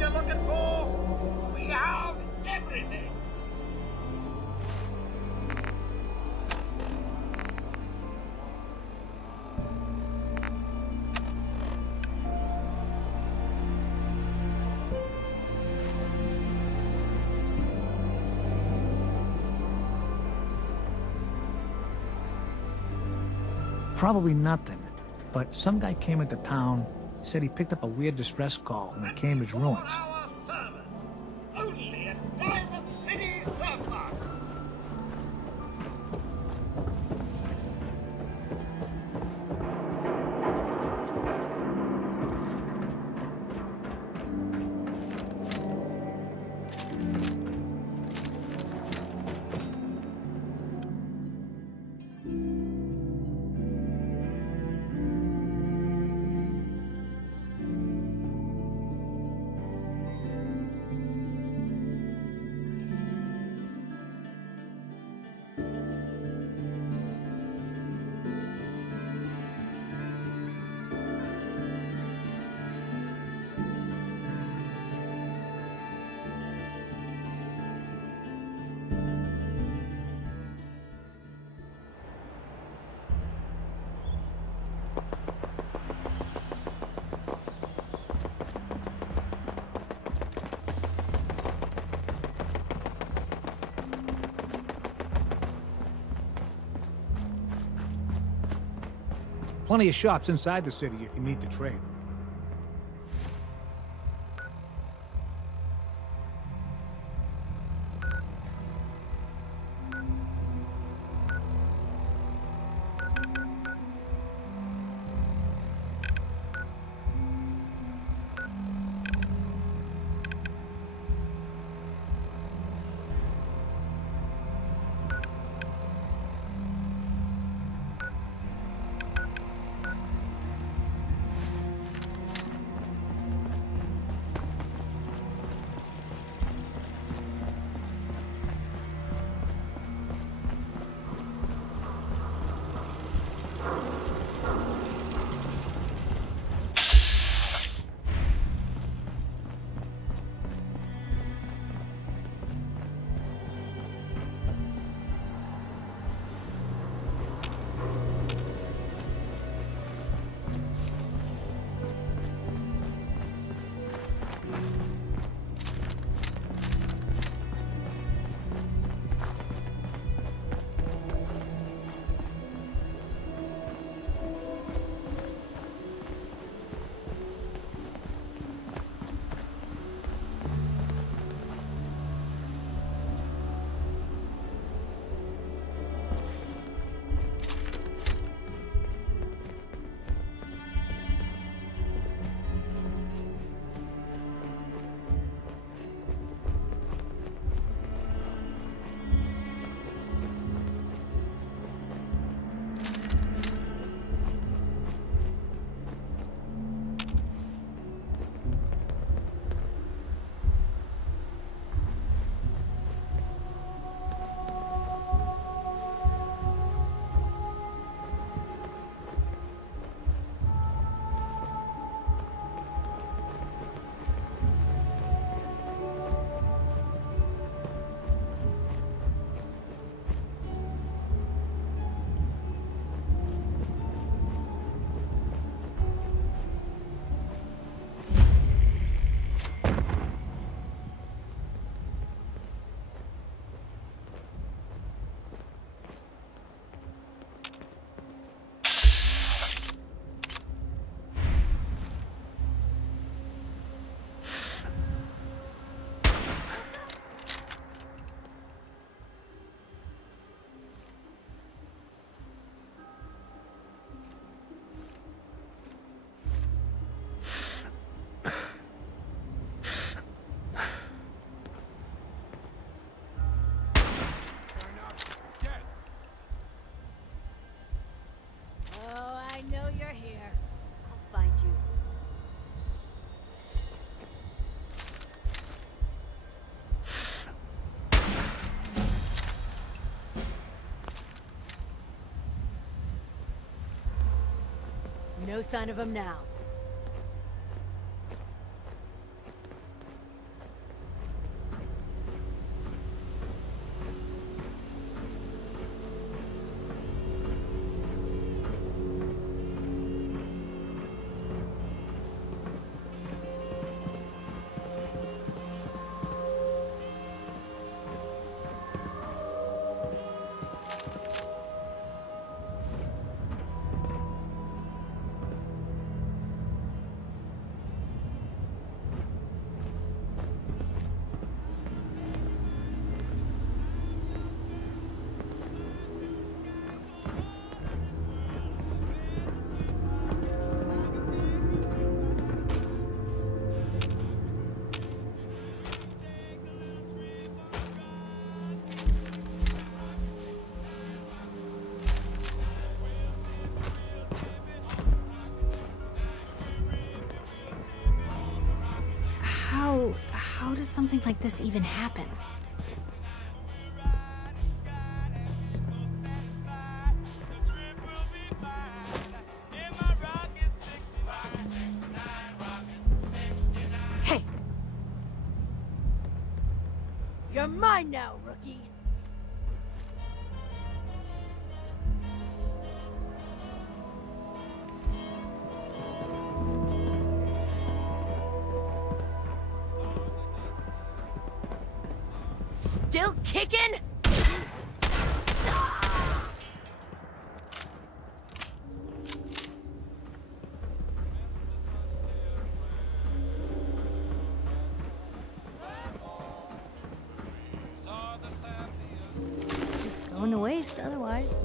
you're looking for? We have everything. Probably nothing, but some guy came into town, said he picked up a weird distress call in the Cambridge ruins. Our service. Only a Diamond City surplus. Plenty of shops inside the city if you need to trade. No sign of him now. How does something like this even happen? Hey! You're mine now, rookie! Still kicking? Jesus. Ah! waste otherwise.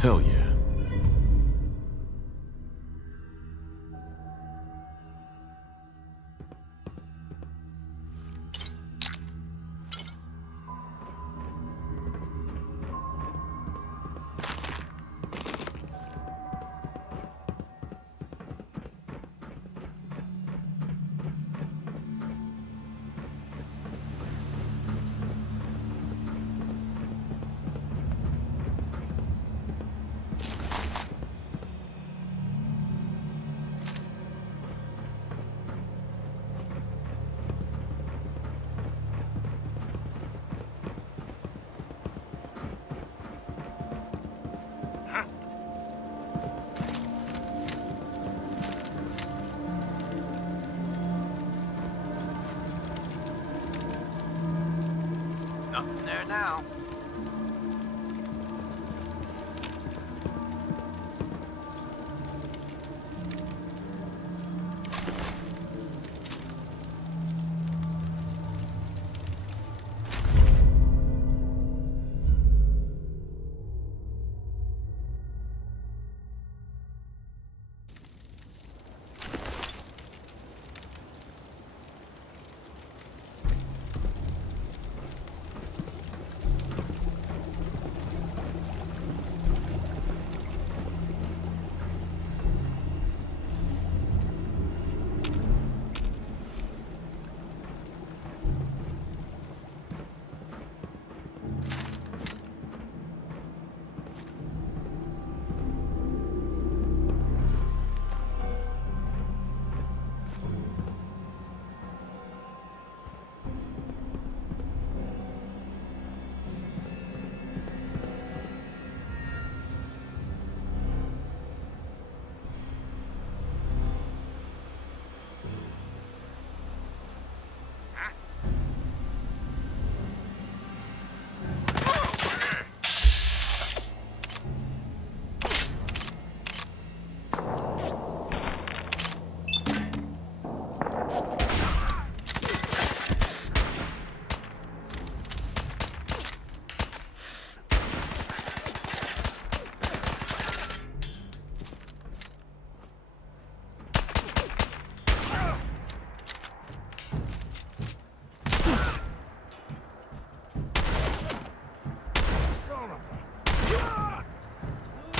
Hell yeah. Nothing there now.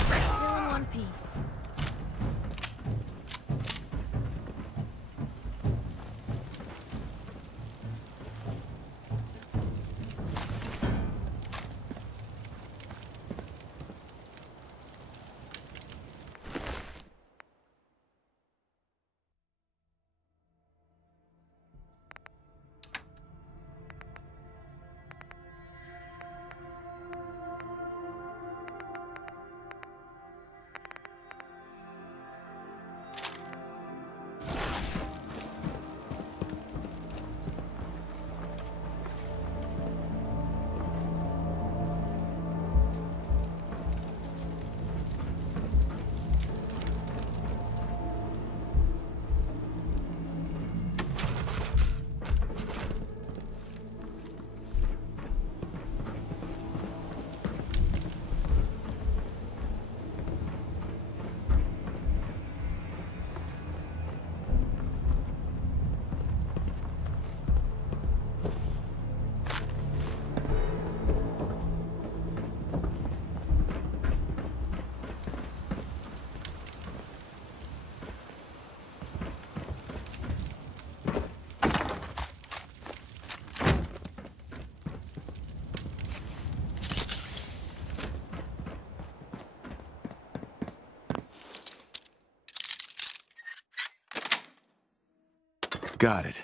Still in one piece. Got it.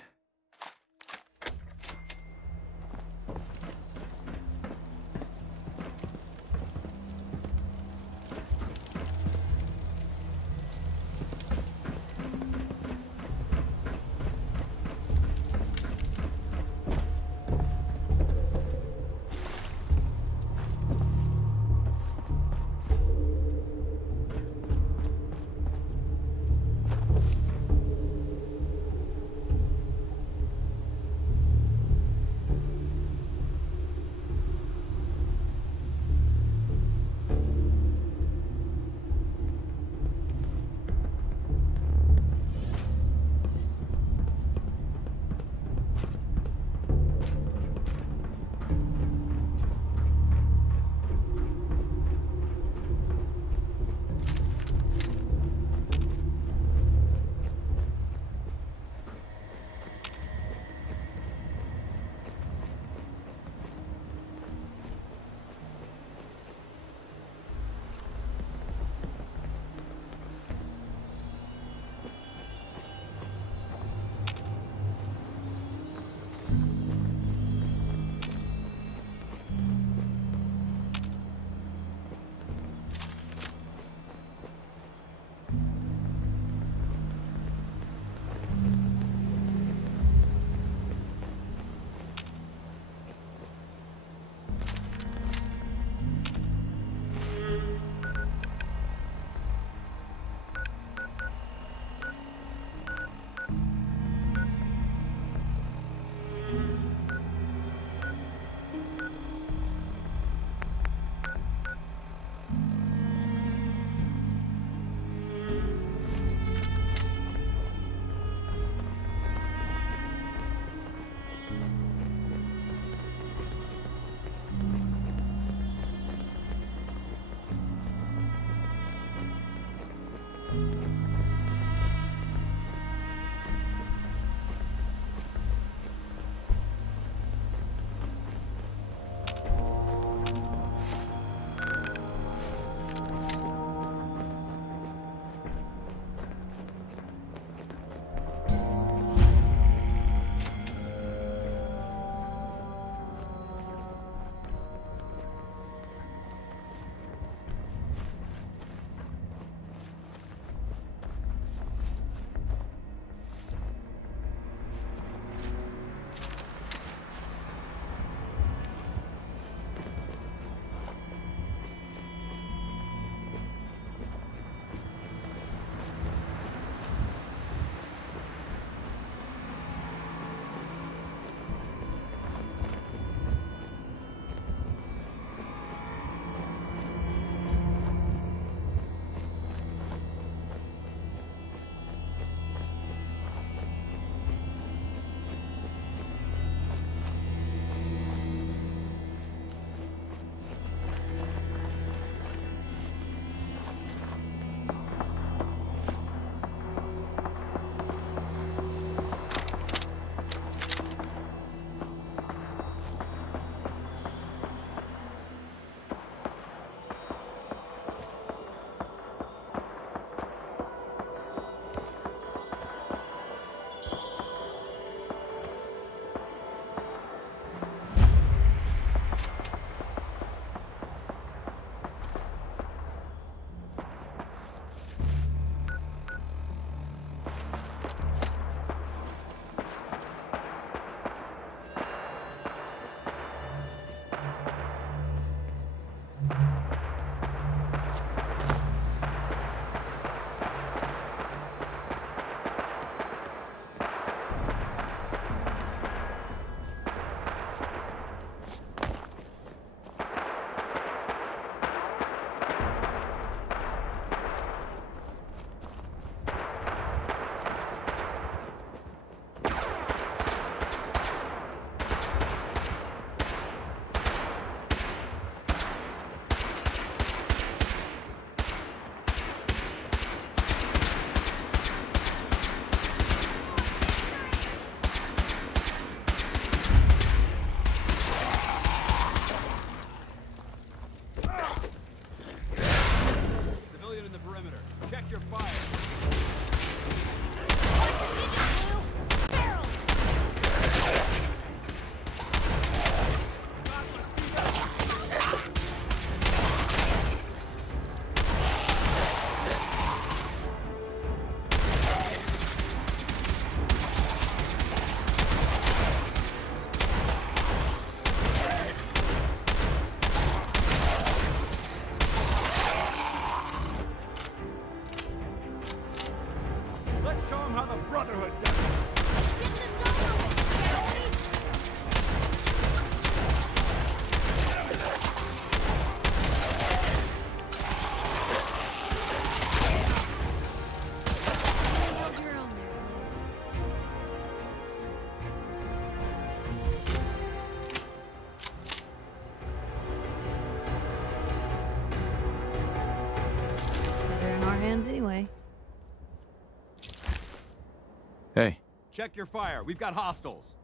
Hey, Check your fire. We've got hostiles.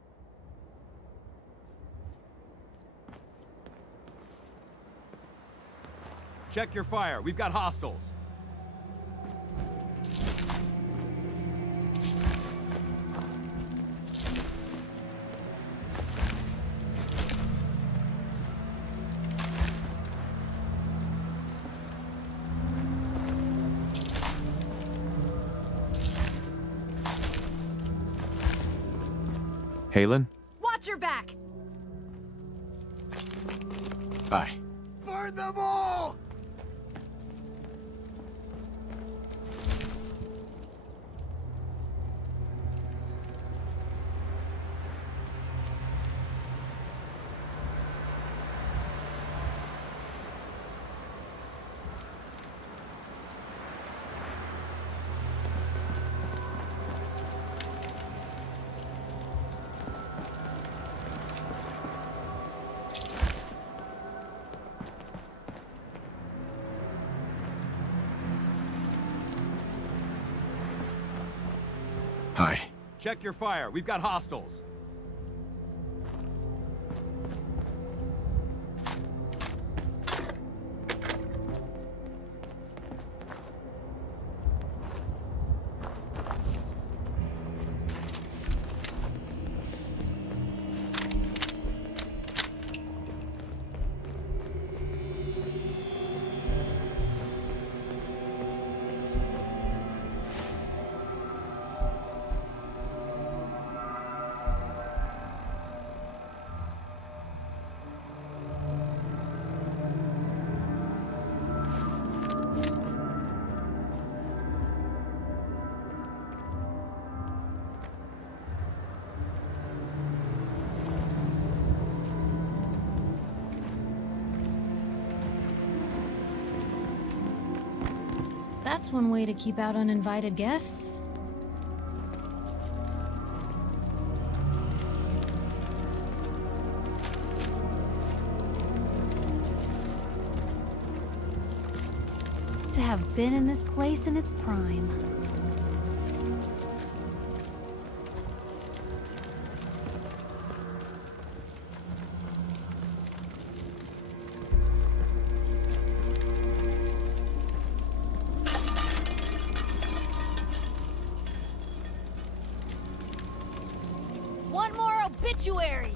Check your fire. We've got hostiles. Halen? Watch your back! Aye. Burn them all! Aye. Check your fire. We've got hostiles. That's one way to keep out uninvited guests. To have been in this place in its prime. One more obituary!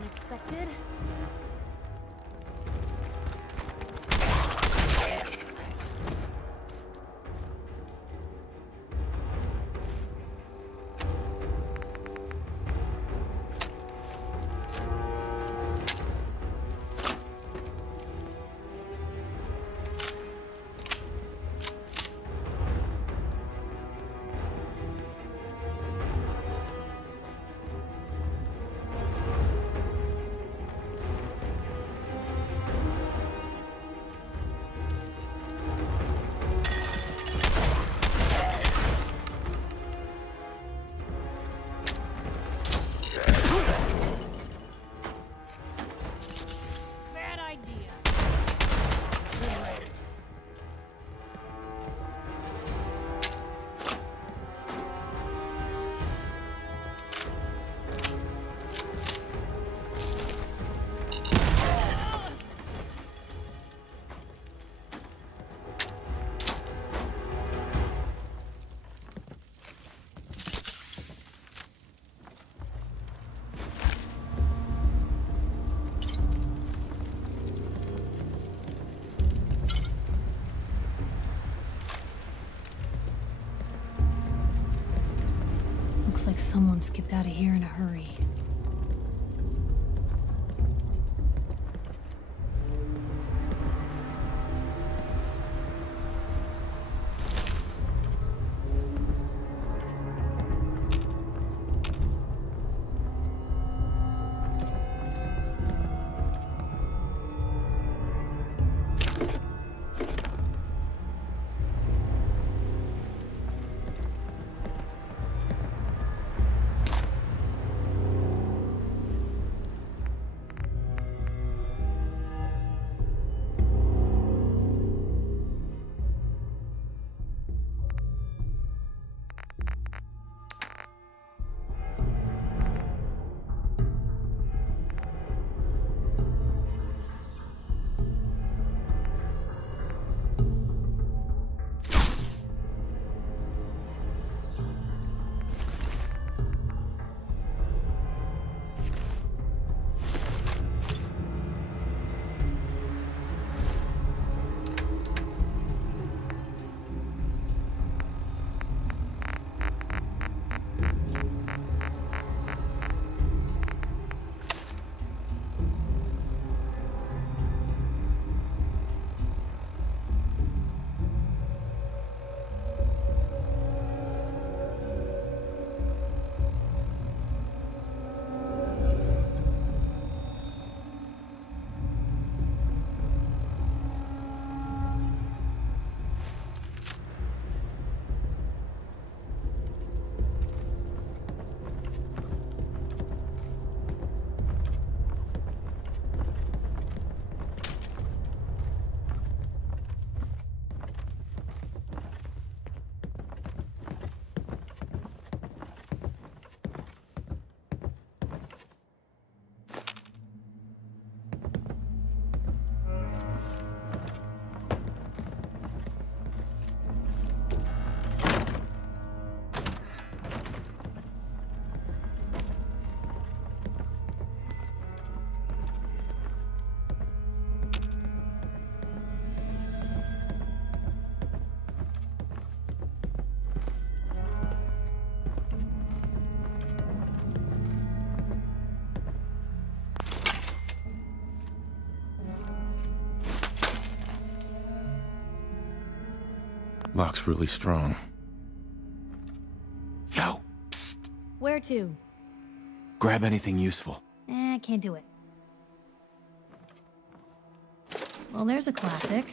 Unexpected. Bad idea. Looks like someone skipped out of here in a hurry. Lock's really strong. Yo, psst. Where to? Grab anything useful. Can't do it. Well, there's a classic.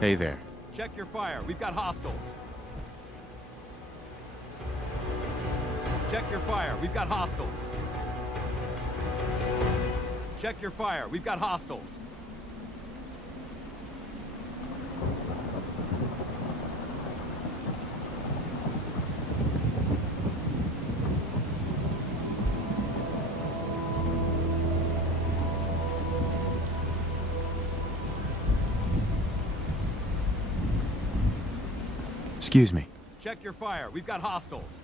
Hey there. Check your fire. We've got hostiles. Check your fire. We've got hostiles. Check your fire. We've got hostiles. Excuse me. Check your fire. We've got hostiles.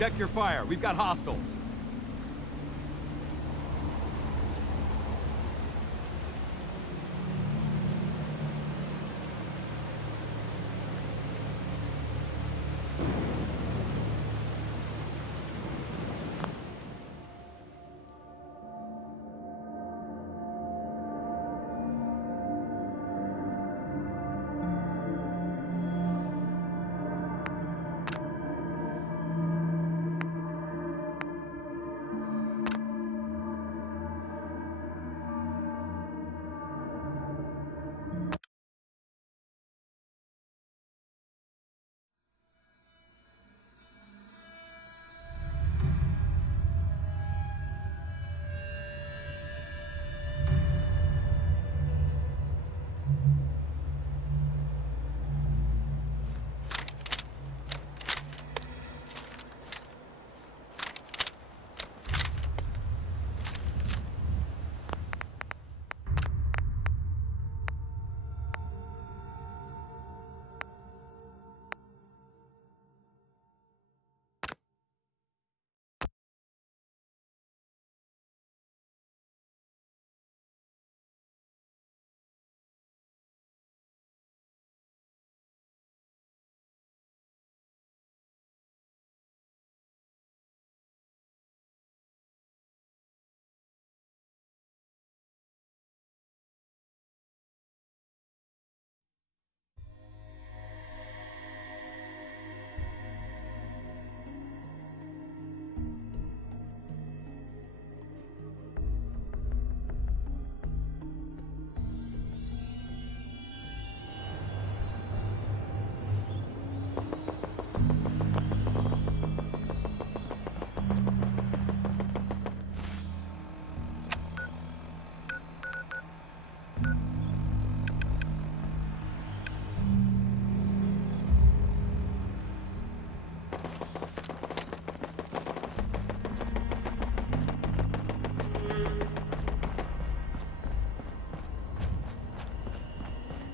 Check your fire. We've got hostiles.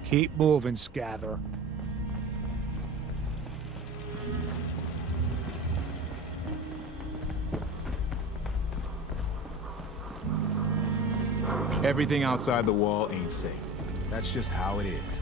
Keep moving, Scather. Everything outside the wall ain't safe. That's just how it is.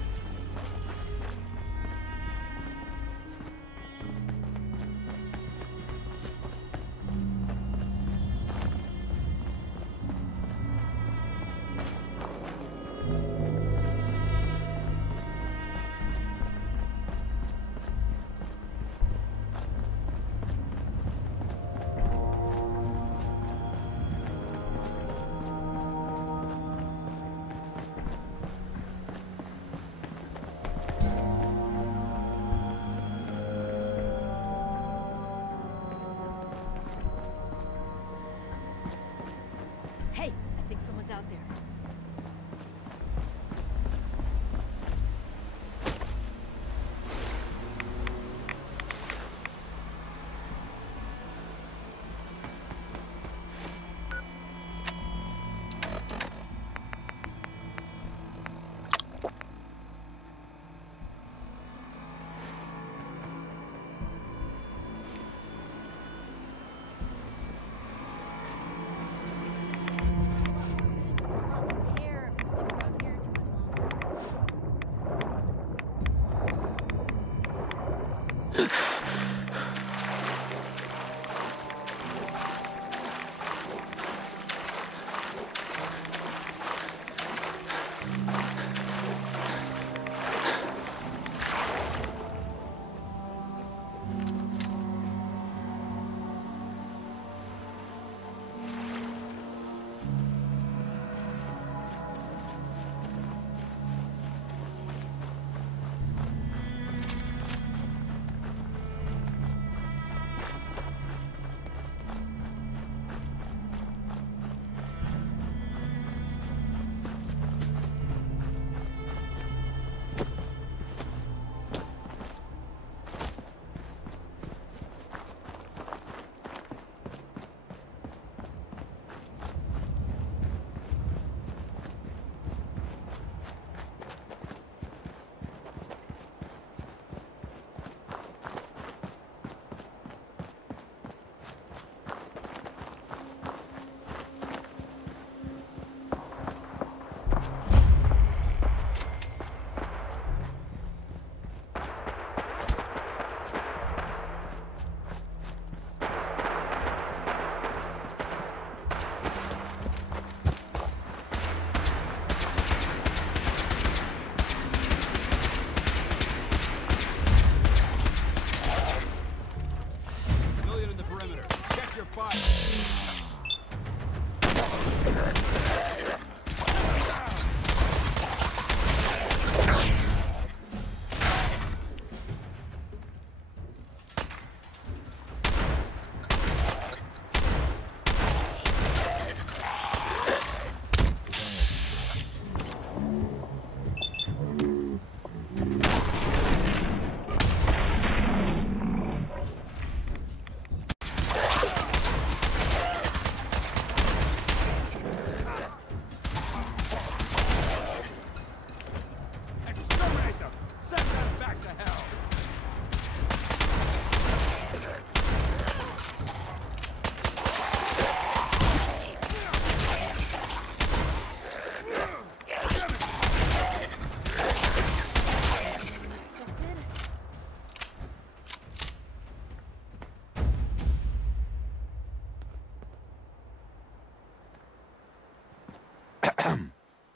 fire. Exterminate them! Send them back to hell!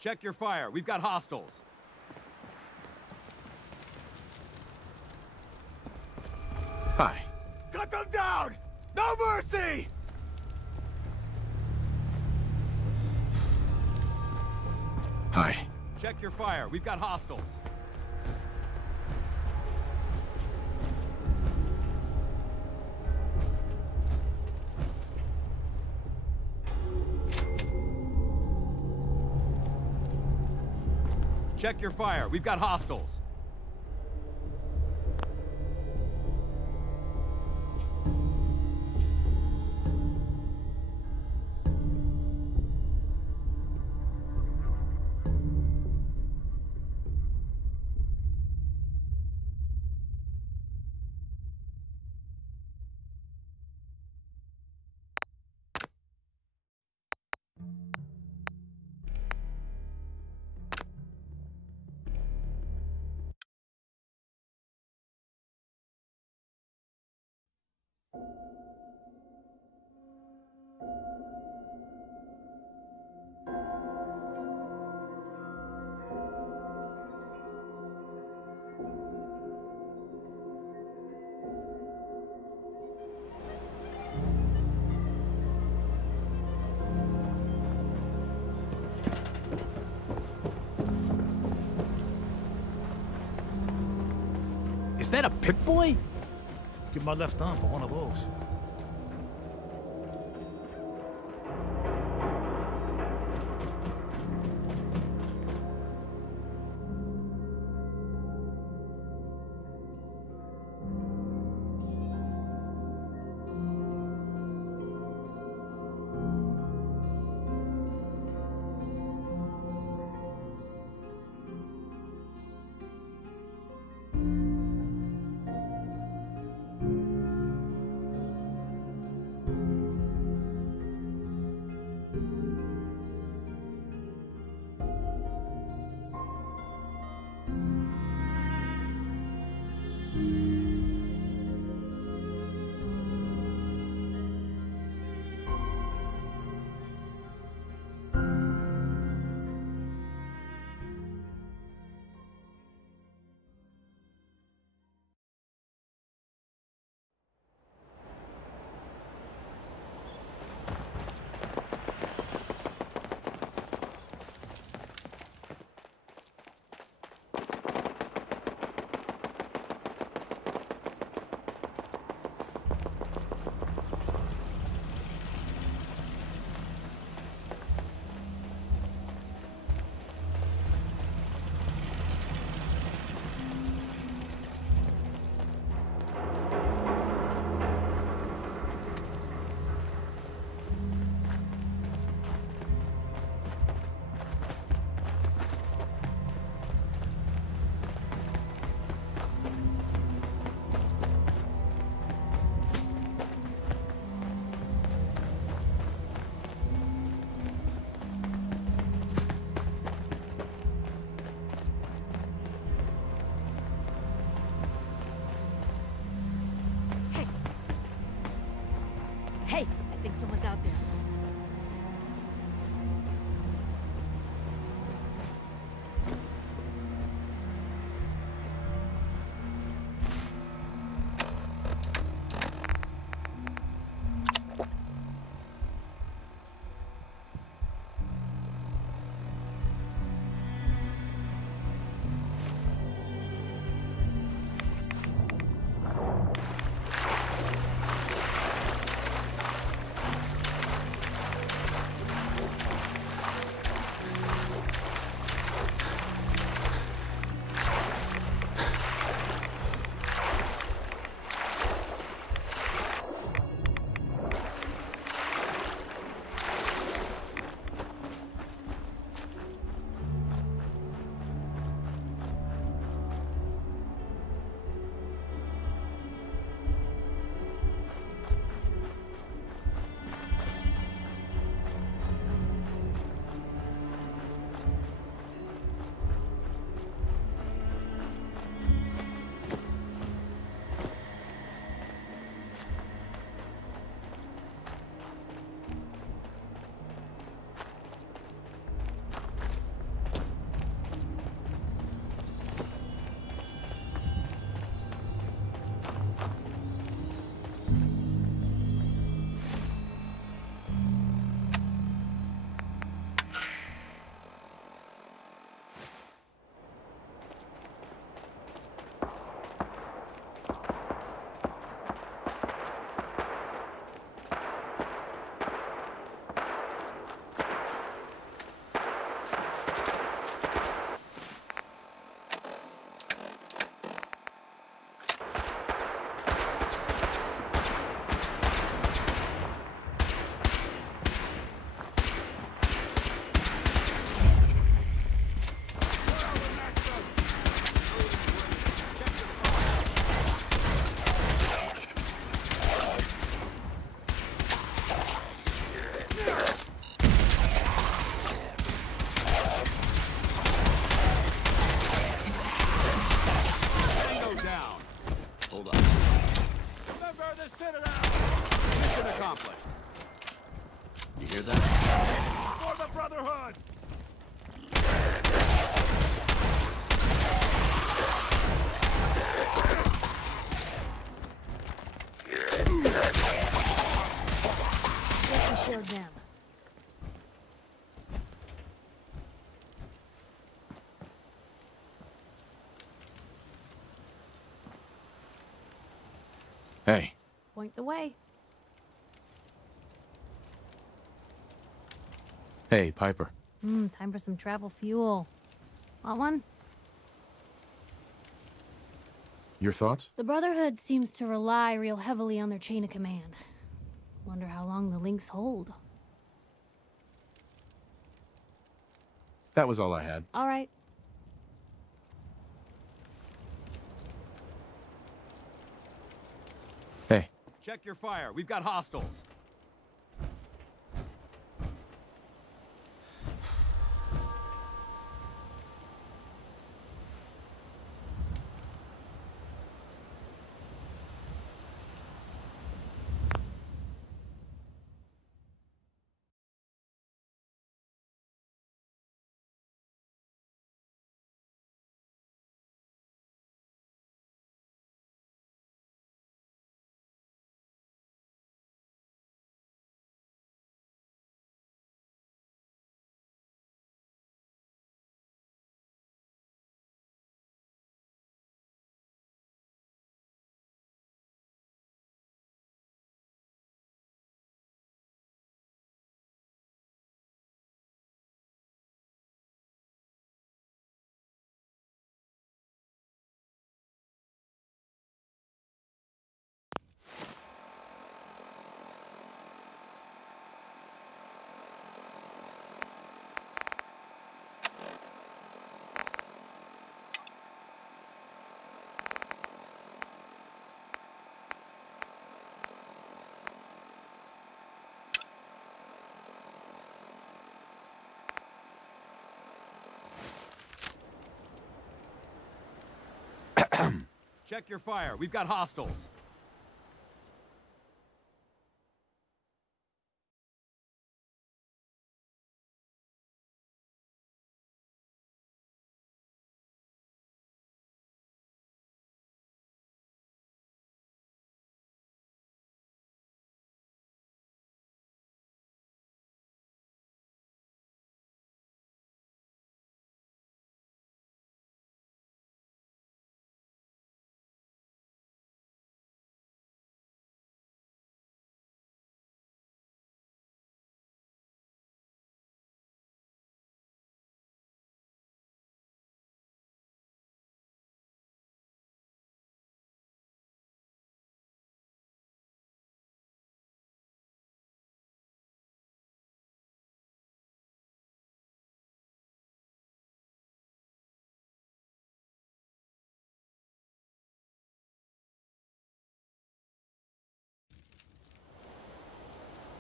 Check your fire. We've got hostiles. Hi. Cut them down! No mercy! Hi. Check your fire. We've got hostiles. Check your fire. We've got hostiles. Is that a Pip-Boy? Give my left arm for one of those. Hey, I think someone's out there. You hear that? For the Brotherhood! Guess we showed them. Hey, Point the way. hey, Piper. Time for some travel fuel. Want one? Your thoughts? The Brotherhood seems to rely real heavily on their chain of command. Wonder how long the links hold. That was all I had. All right. Hey, Check your fire. We've got hostiles. Check your fire. We've got hostiles.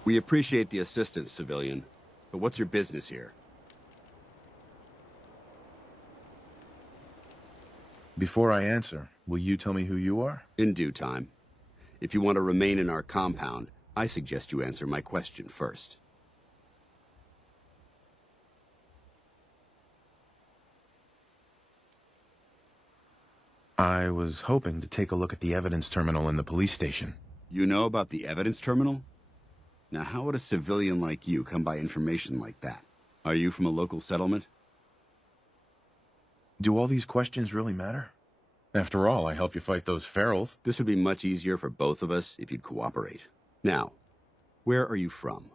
We appreciate the assistance, civilian. But what's your business here? Before I answer, will you tell me who you are? In due time. If you want to remain in our compound, I suggest you answer my question first. I was hoping to take a look at the evidence terminal in the police station. You know about the evidence terminal? Now, how would a civilian like you come by information like that? Are you from a local settlement? Do all these questions really matter? After all, I help you fight those ferals. This would be much easier for both of us if you'd cooperate. Now, where are you from?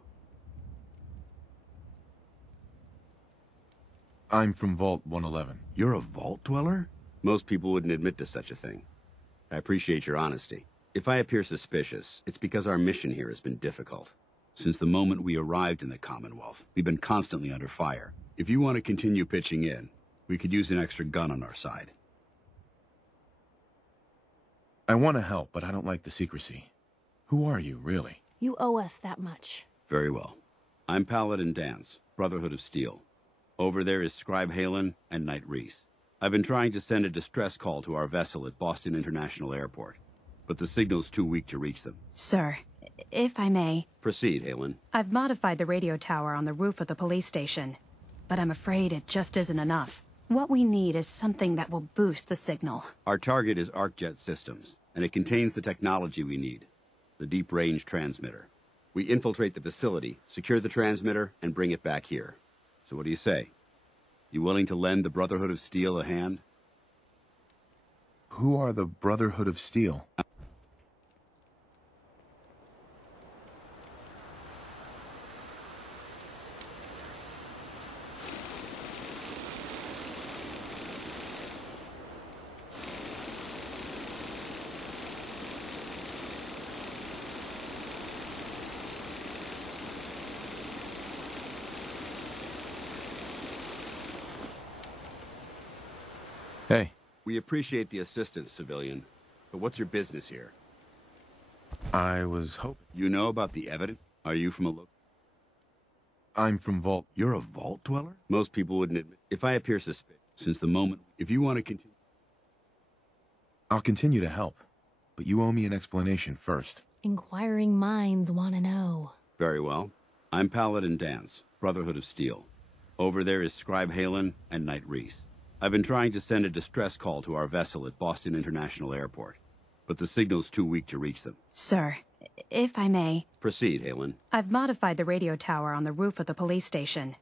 I'm from Vault 111. You're a vault dweller? Most people wouldn't admit to such a thing. I appreciate your honesty. If I appear suspicious, it's because our mission here has been difficult. Since the moment we arrived in the Commonwealth, we've been constantly under fire. If you want to continue pitching in, we could use an extra gun on our side. I want to help, but I don't like the secrecy. Who are you, really? You owe us that much. Very well. I'm Paladin Dance, Brotherhood of Steel. Over there is Scribe Halen and Knight Reese. I've been trying to send a distress call to our vessel at Boston International Airport, but the signal's too weak to reach them. Sir, If I may, Proceed, Halen. I've modified the radio tower on the roof of the police station, but I'm afraid it just isn't enough. What we need is something that will boost the signal. Our target is ArcJet Systems, and it contains the technology we need. The deep-range transmitter. We infiltrate the facility, secure the transmitter, and bring it back here. So what do you say? You willing to lend the Brotherhood of Steel a hand? Who are the Brotherhood of Steel? Hey. We appreciate the assistance, civilian. But what's your business here? I was hoping... You know about the evidence? Are you from a local... I'm from Vault. You're a vault dweller? Most people wouldn't admit... If I appear suspicious, since the moment... If you want to continue... I'll continue to help, but you owe me an explanation first. Inquiring minds want to know. Very well. I'm Paladin Dance, Brotherhood of Steel. Over there is Scribe Halen and Knight Reese. I've been trying to send a distress call to our vessel at Boston International Airport, but the signal's too weak to reach them. Sir, if I may... Proceed, Halen. I've modified the radio tower on the roof of the police station,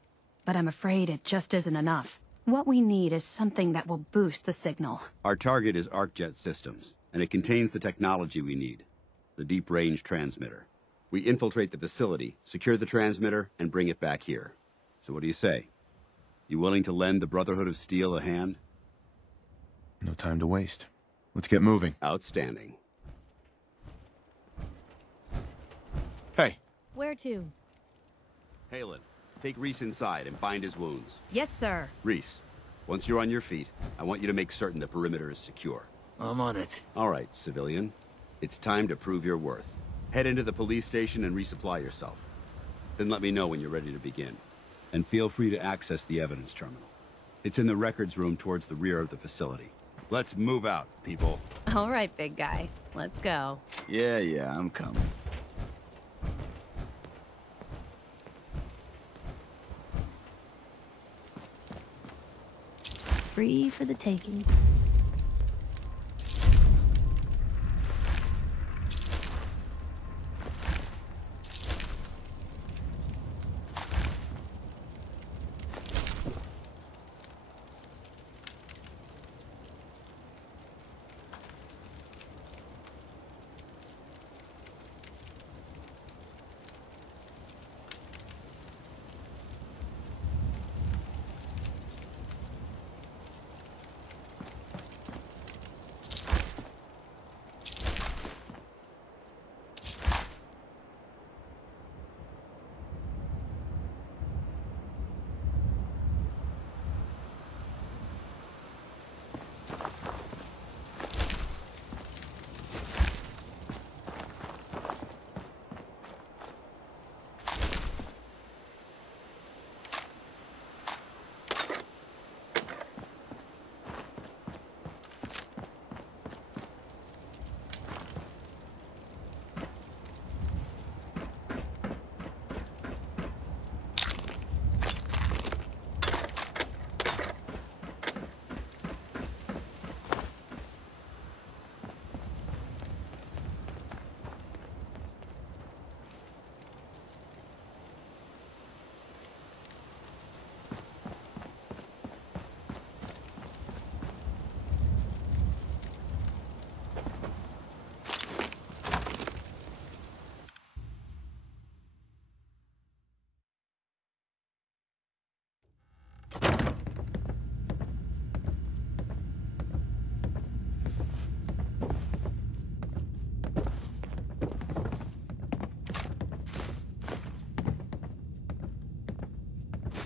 but I'm afraid it just isn't enough. What we need is something that will boost the signal. Our target is ArcJet Systems, and it contains the technology we need. The deep-range transmitter. We infiltrate the facility, secure the transmitter, and bring it back here. So what do you say? You willing to lend the Brotherhood of Steel a hand? No time to waste. Let's get moving. Outstanding. Hey. Where to? Halen, take Reese inside and bind his wounds. Yes, sir. Reese, once you're on your feet, I want you to make certain the perimeter is secure. I'm on it. All right, civilian. It's time to prove your worth. Head into the police station and resupply yourself. Then let me know when you're ready to begin. And feel free to access the evidence terminal. It's in the records room towards the rear of the facility. Let's move out, people. All right, big guy. Let's go. Yeah, I'm coming. Free for the taking.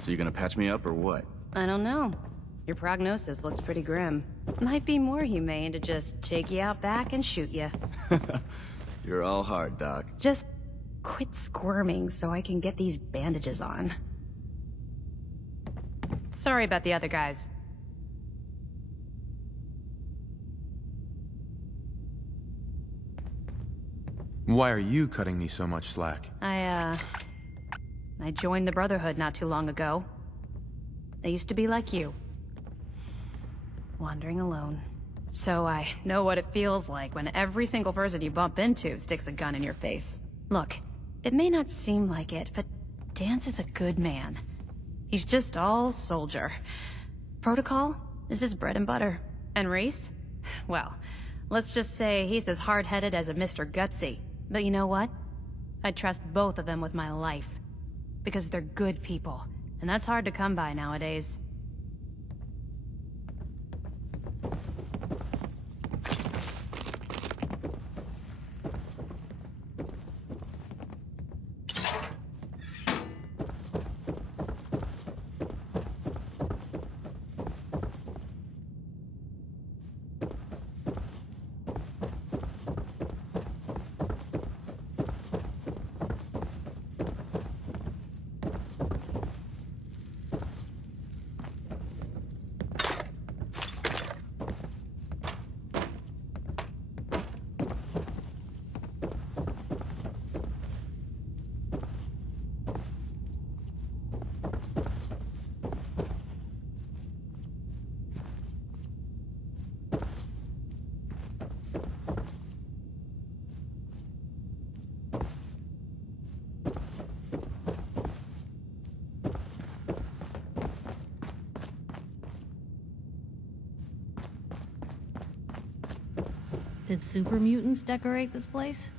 So you gonna patch me up or what? I don't know. Your prognosis looks pretty grim. Might be more humane to just take you out back and shoot you. You're all hard, Doc. Just quit squirming so I can get these bandages on. Sorry about the other guys. Why are you cutting me so much slack? I joined the Brotherhood not too long ago. I used to be like you. Wandering alone. So I know what it feels like when every single person you bump into sticks a gun in your face. Look, it may not seem like it, but Dan's is a good man. He's just all soldier. Protocol is his bread and butter. And Reese? Well, let's just say he's as hard-headed as a Mr. Gutsy. But you know what? I trust both of them with my life. Because they're good people. And that's hard to come by nowadays. Did super mutants decorate this place?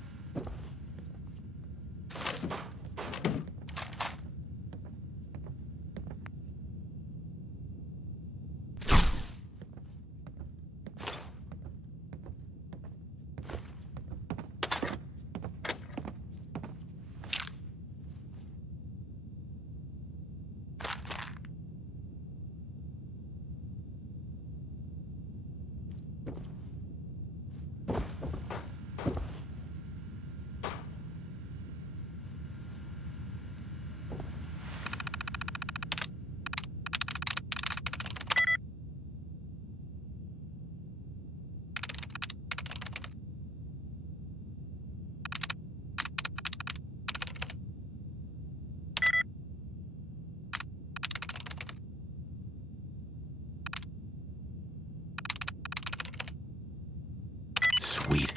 Sweet.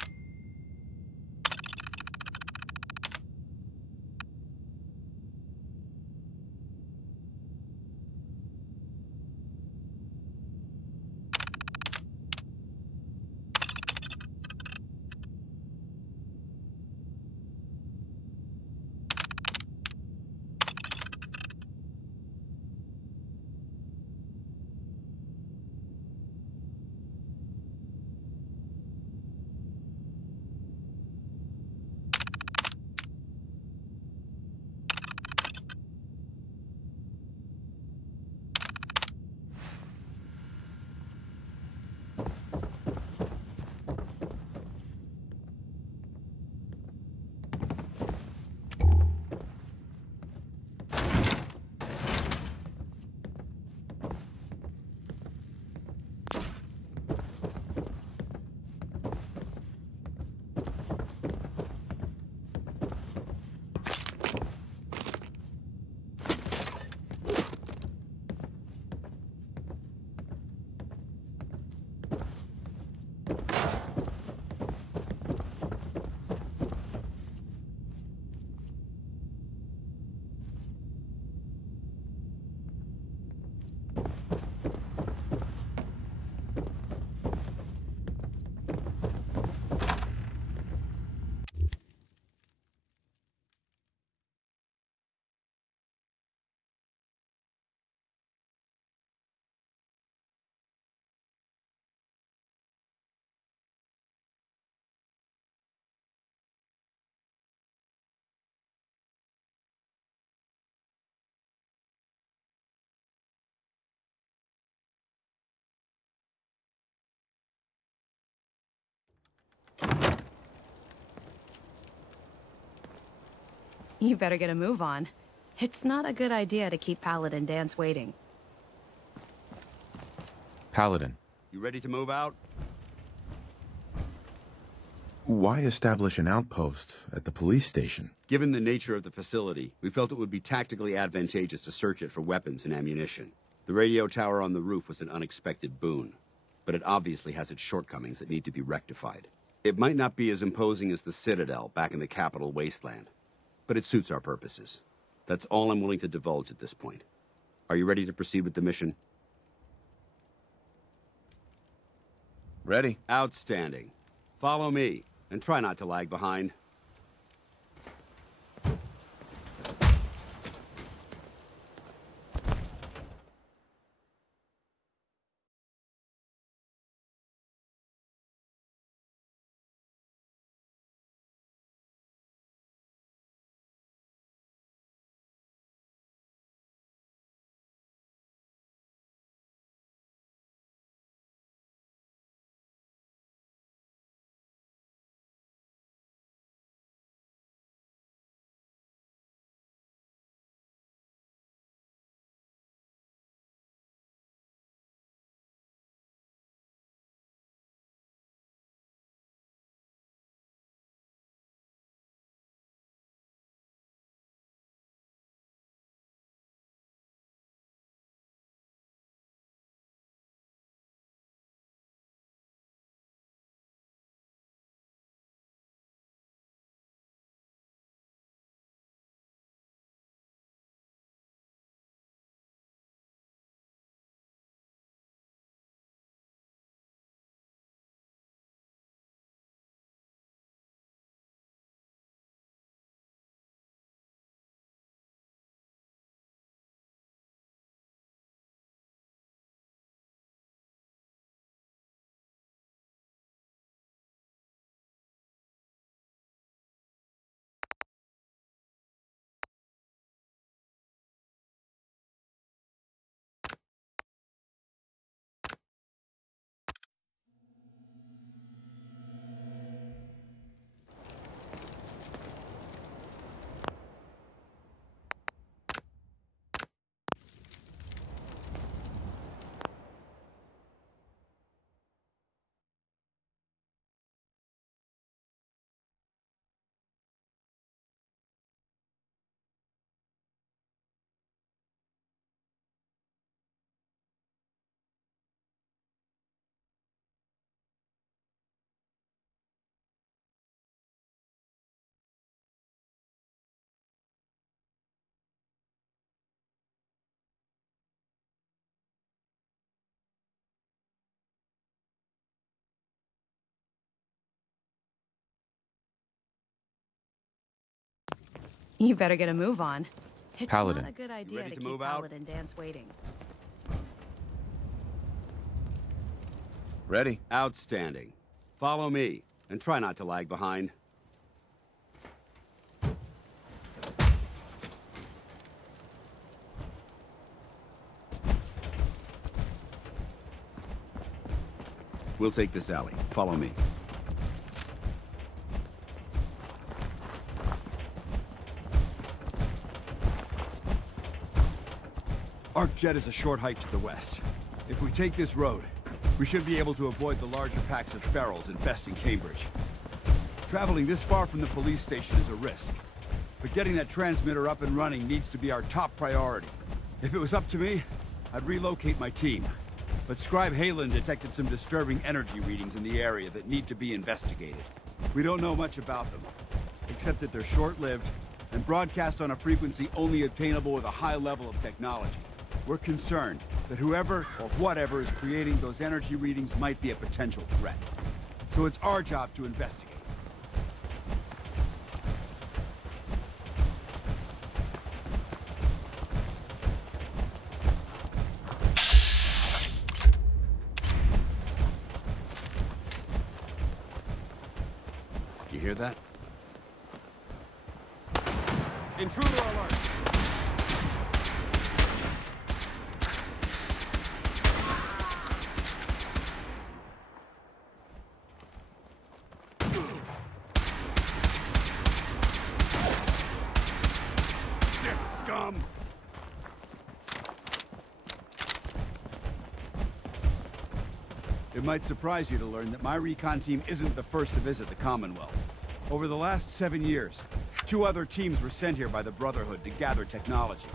You better get a move on. It's not a good idea to keep Paladin Dance waiting. Paladin. You ready to move out? Why establish an outpost at the police station? Given the nature of the facility, we felt it would be tactically advantageous to search it for weapons and ammunition. The radio tower on the roof was an unexpected boon, but it obviously has its shortcomings that need to be rectified. It might not be as imposing as the Citadel back in the capital wasteland, but it suits our purposes. That's all I'm willing to divulge at this point. Are you ready to proceed with the mission? Ready. Outstanding. Follow me, and try not to lag behind. You better get a move on. It's Paladin. not a good idea ready to to keep move out? Paladin Dance waiting. Ready. Outstanding. Follow me, and try not to lag behind. We'll take this alley. Follow me. Arcjet is a short hike to the west. If we take this road, we should be able to avoid the larger packs of ferals infesting Cambridge. Traveling this far from the police station is a risk, but getting that transmitter up and running needs to be our top priority. If it was up to me, I'd relocate my team. But Scribe Halen detected some disturbing energy readings in the area that need to be investigated. We don't know much about them, except that they're short-lived and broadcast on a frequency only attainable with a high level of technology. We're concerned that whoever or whatever is creating those energy readings might be a potential threat. So it's our job to investigate. You hear that? Intruder alert! Dip scum! It might surprise you to learn that my recon team isn't the first to visit the Commonwealth. Over the last 7 years, 2 other teams were sent here by the Brotherhood to gather technology.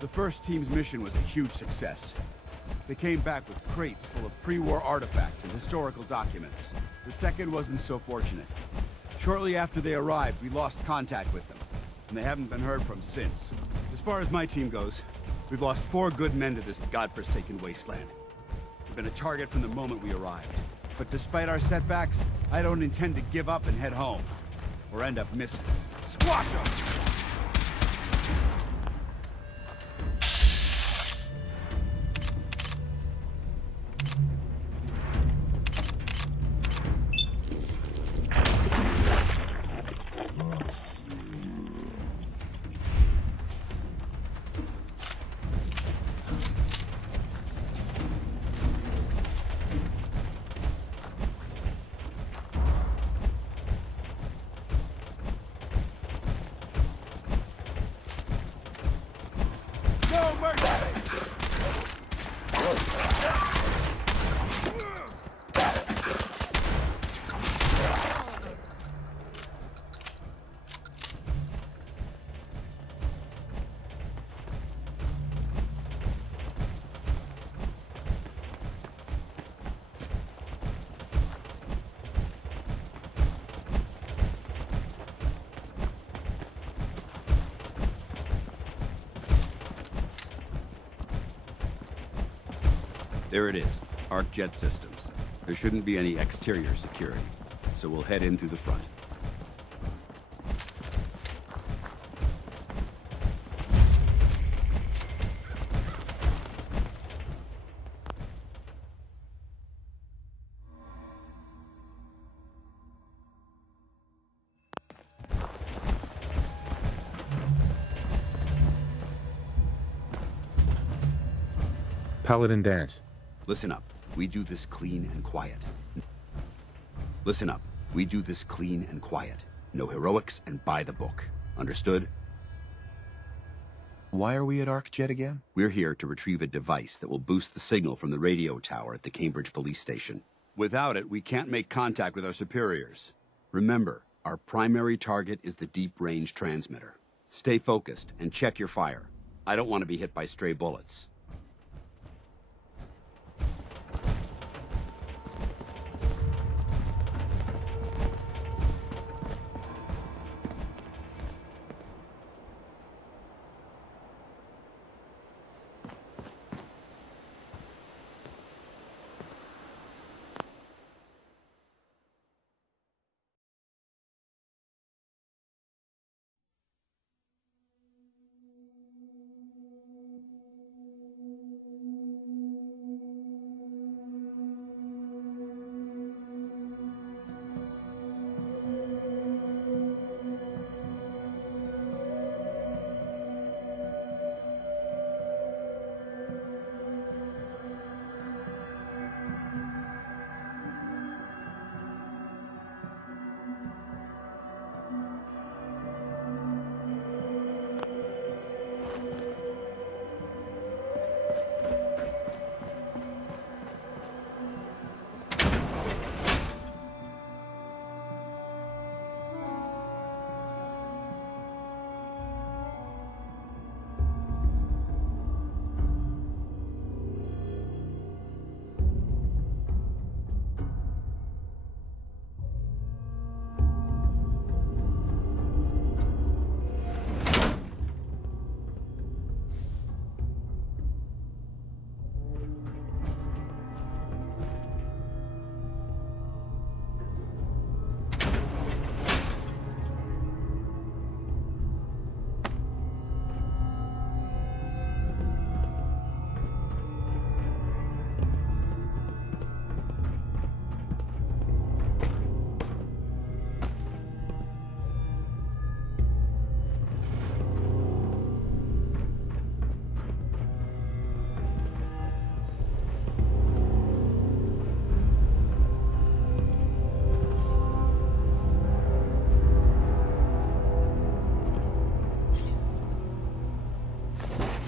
The first team's mission was a huge success. They came back with crates full of pre-war artifacts and historical documents. The second wasn't so fortunate. Shortly after they arrived, we lost contact with them, and they haven't been heard from since. As far as my team goes, we've lost 4 good men to this godforsaken wasteland. We've been a target from the moment we arrived. But despite our setbacks, I don't intend to give up and head home, or end up missing. Squash them! No mercy! There it is, Arc Jet Systems. There shouldn't be any exterior security, so we'll head in through the front. Paladin dance. Listen up. We do this clean and quiet. Listen up. We do this clean and quiet. No heroics and by the book. Understood? Why are we at ArcJet again? We're here to retrieve a device that will boost the signal from the radio tower at the Cambridge police station. Without it, we can't make contact with our superiors. Remember, our primary target is the deep-range transmitter. Stay focused and check your fire. I don't want to be hit by stray bullets.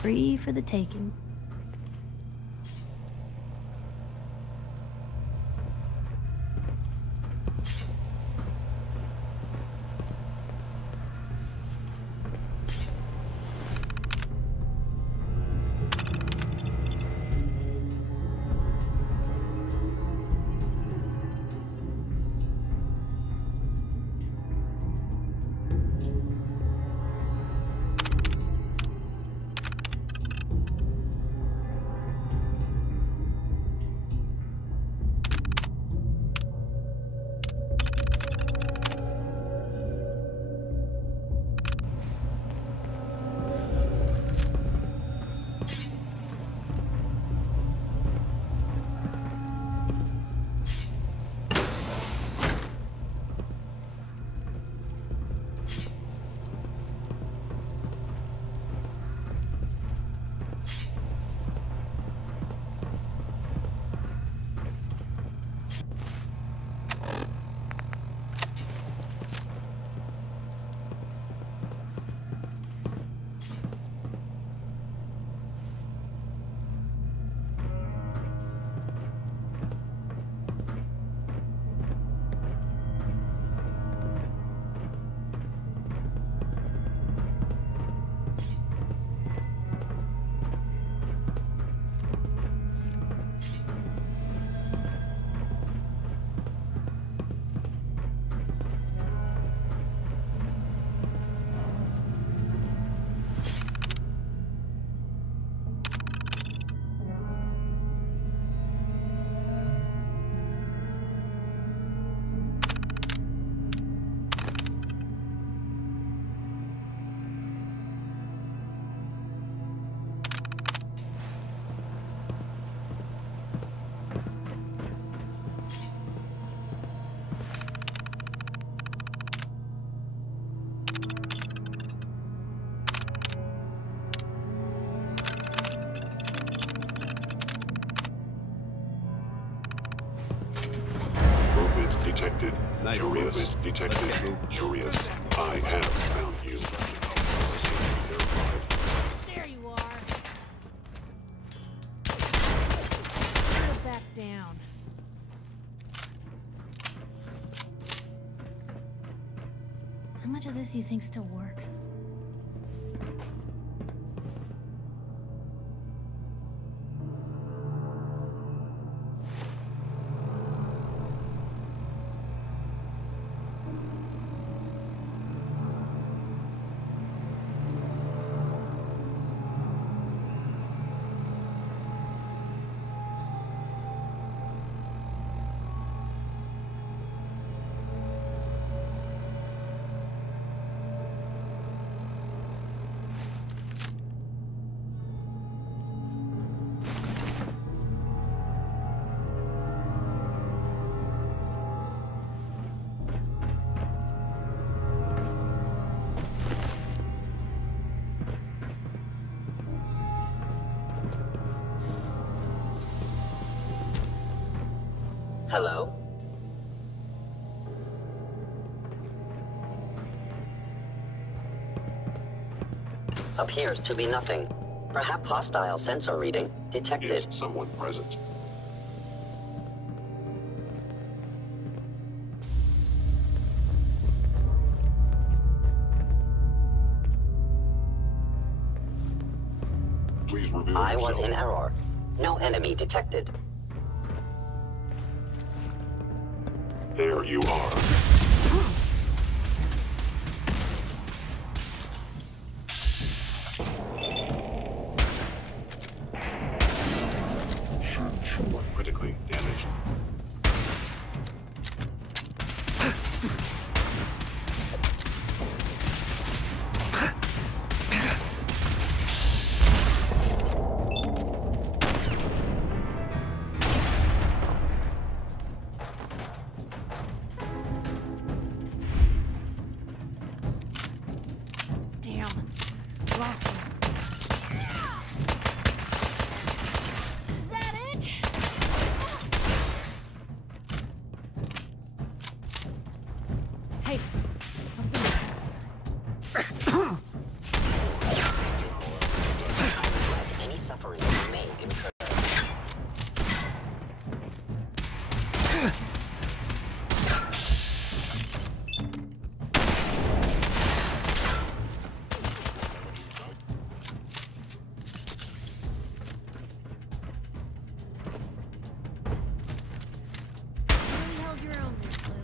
Free for the taking. detected. Nice Curious work. detected. Curious. I have found you. There you are. Put it back down. How much of this do you think still works? Hello? Appears to be nothing. Perhaps hostile sensor reading detected. Is someone present? Please reveal I yourself. was in error. No enemy detected. There you are. Critically damaged. Damn. Lost him. Is that it? Hey, something. Any suffering you may incur. You held your own there, Blue.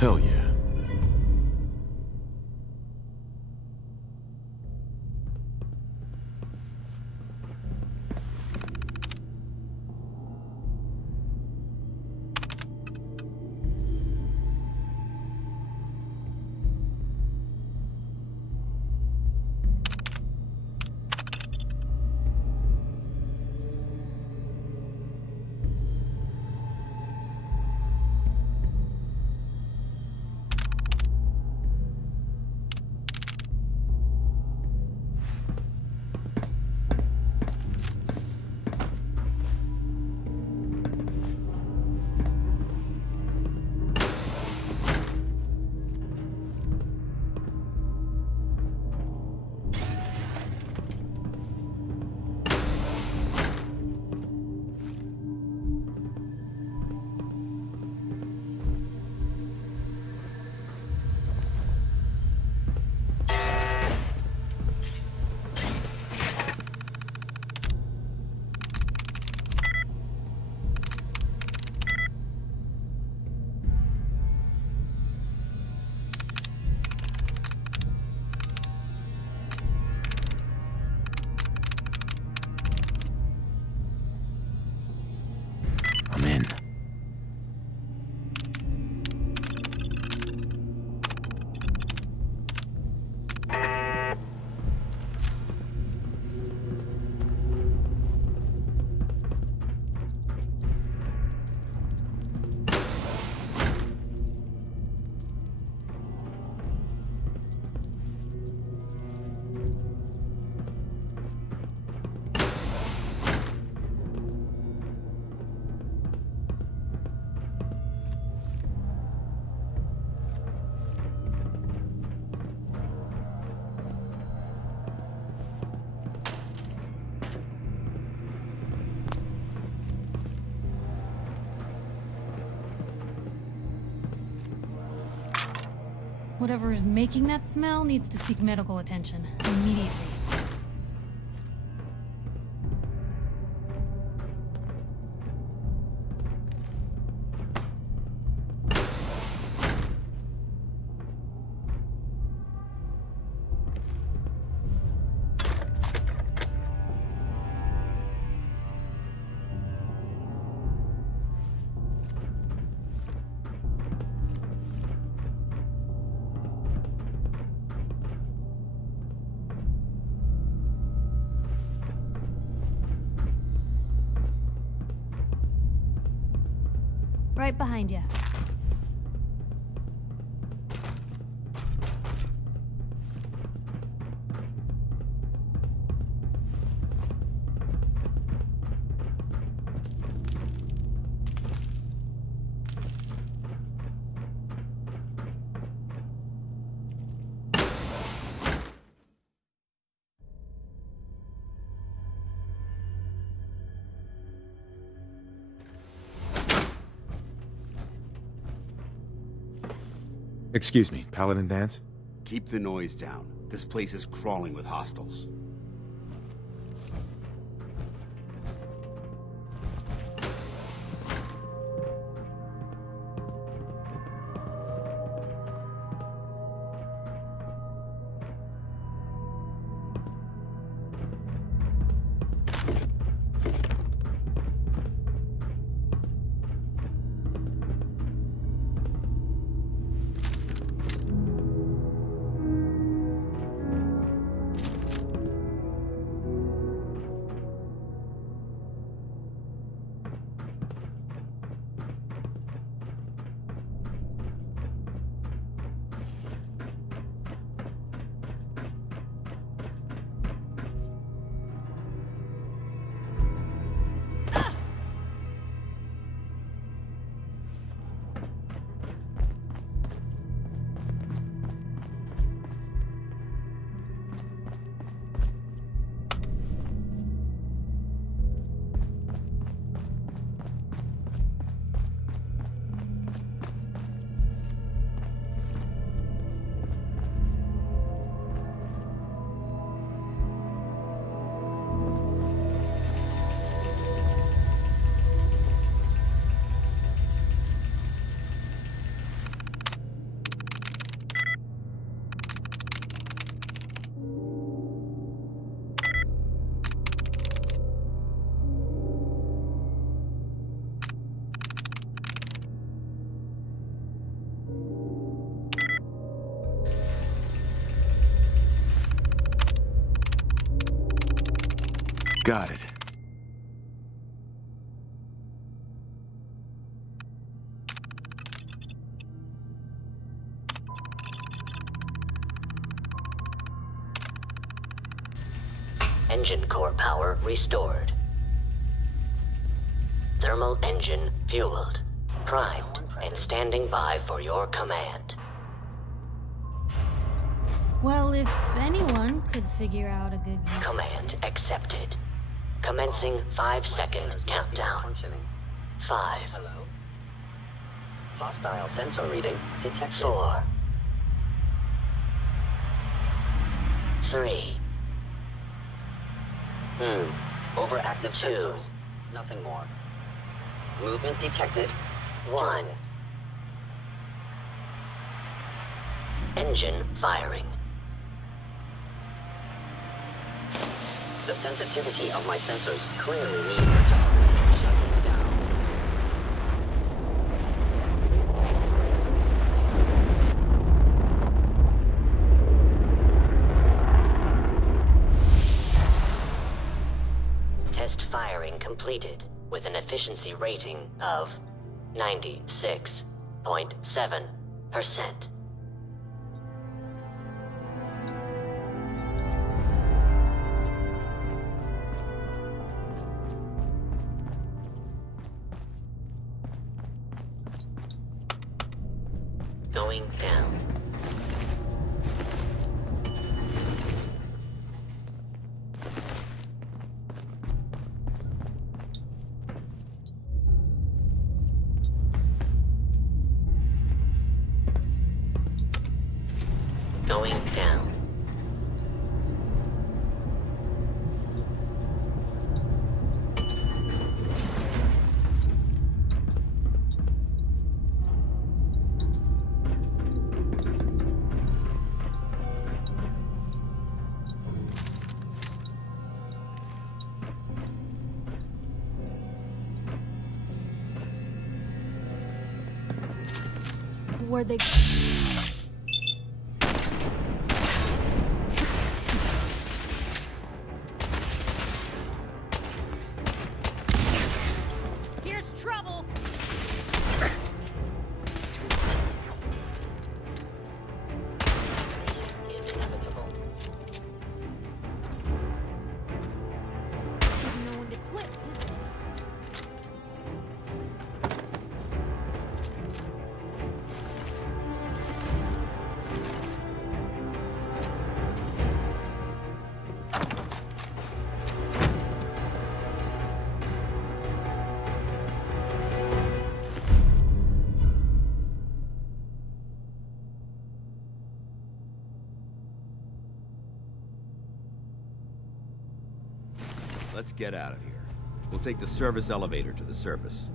Hell yeah. Whatever is making that smell needs to seek medical attention immediately. Right behind you. Excuse me, Paladin Dance? Keep the noise down. This place is crawling with hostiles. Got it. Engine core power restored. Thermal engine fueled, primed, and standing by for your command. Well, if anyone could figure out a good use. Command accepted. Commencing 5-second countdown. 5. Hello? Hostile sensor reading detected. 4. 3. Overactive sensors. Nothing more. Movement detected. 1. Engine firing. The sensitivity of my sensors clearly needs adjustment. Shutting down. Test firing completed with an efficiency rating of 96.7%. Going down. Going down. Where'd they... Here's trouble! Is inevitable. Didn't know when to quit, did they? Let's get out of here. We'll take the service elevator to the surface.